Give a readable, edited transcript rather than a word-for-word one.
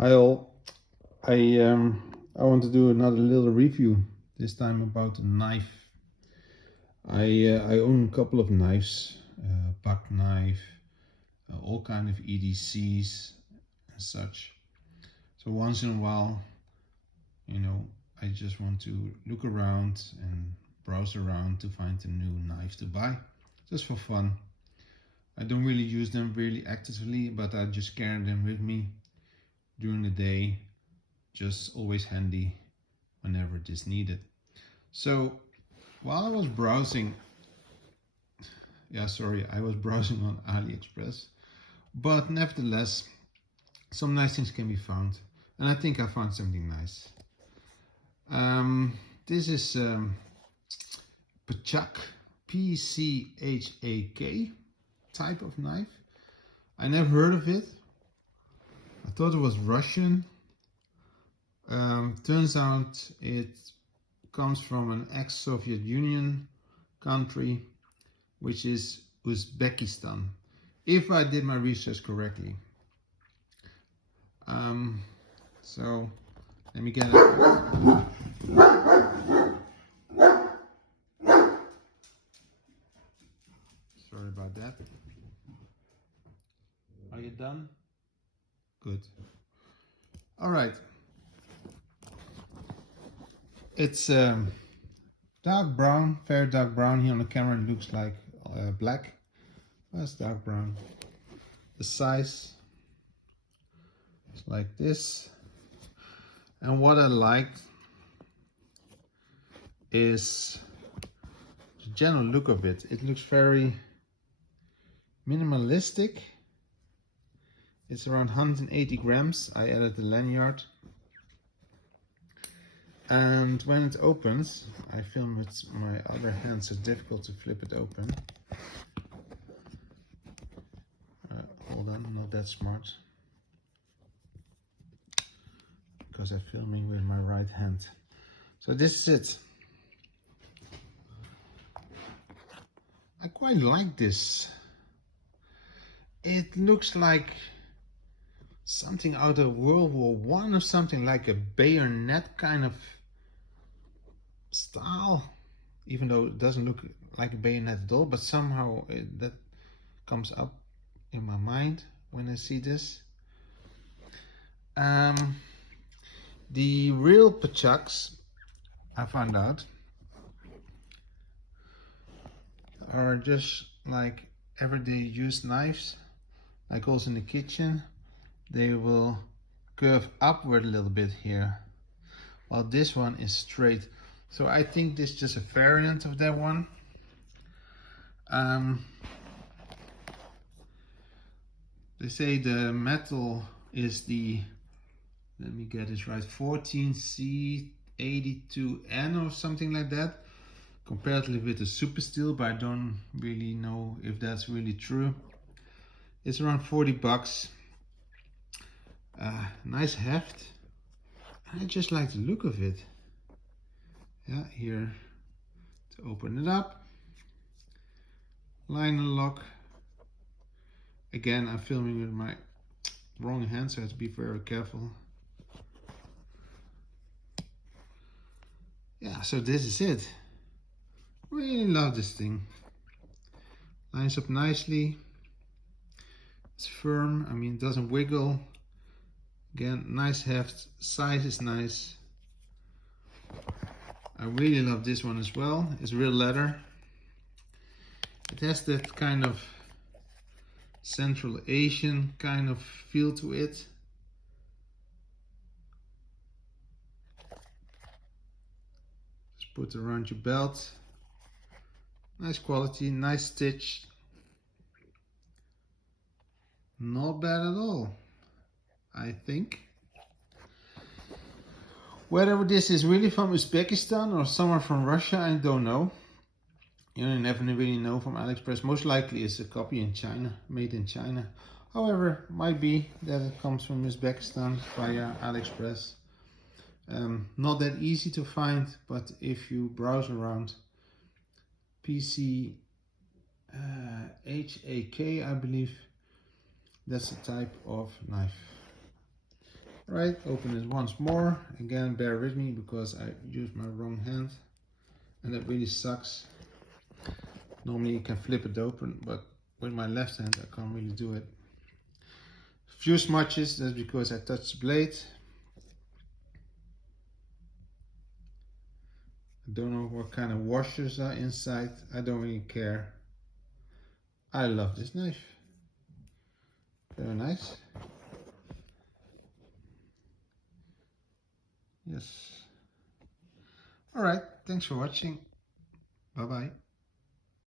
Hi all. I want to do another little review. This time about a knife. I own a couple of knives, buck knife, all kind of EDCs and such. So once in a while, I just want to look around and browse around to find a new knife to buy, just for fun. I don't really use them really actively, but I just carry them with me during the day. Just always handy whenever it is needed. So while I was browsing, I was browsing on AliExpress, but nevertheless, some nice things can be found, and I think I found something nice. This is PCHAK, PCHAK type of knife. I never heard of it. I thought it was Russian. Turns out it comes from an ex-Soviet Union country, which is Uzbekistan, if I did my research correctly. So let me get it. Sorry about that. Are you done? Good. All right. It's dark brown, very dark brown. Here on the camera it looks like black. That's dark brown. The size is like this. And what I liked is the general look of it. It looks very minimalistic. It's around 180 grams. I added the lanyard. And when it opens, I film with my other hand, so it's difficult to flip it open. Hold on, not that smart. Because I'm filming with my right hand. So this is it. I quite like this. It looks like something out of World War I or something, like a bayonet kind of style, even though it doesn't look like a bayonet at all, but somehow that comes up in my mind when I see this. The real PCHAKs, I found out, are just like everyday use knives, like also in the kitchen. They will curve upward a little bit here, while this one is straight. So I think this is just a variant of that one. They say the metal is the, let me get this right, 14C82N or something like that, comparatively with the super steel, but I don't really know if that's really true. It's around 40 bucks. Nice heft. I just like the look of it. Yeah, here to open it up. Liner lock. Again, I'm filming with my wrong hand, so I have to be very careful. Yeah, so this is it. Really love this thing. Lines up nicely. It's firm, I mean, it doesn't wiggle. Again, nice heft, size is nice. I really love this one as well. It's real leather. It has that kind of Central Asian kind of feel to it. Just put it around your belt. Nice quality, nice stitch. Not bad at all, I think. Whether this is really from Uzbekistan or somewhere from Russia, I don't know. You never really know from AliExpress. Most likely it's a copy in China, made in China. However, might be that it comes from Uzbekistan via AliExpress. Not that easy to find, but if you browse around, PCHAK, I believe, that's the type of knife. Right, open it once more. Again, bear with me because I used my wrong hand and that really sucks. Normally you can flip it open, but with my left hand I can't really do it. Few smudges, that's because I touched the blade. I don't know what kind of washers are inside. I don't really care. I love this knife. Very nice. Yes. Alright, thanks for watching. Bye bye.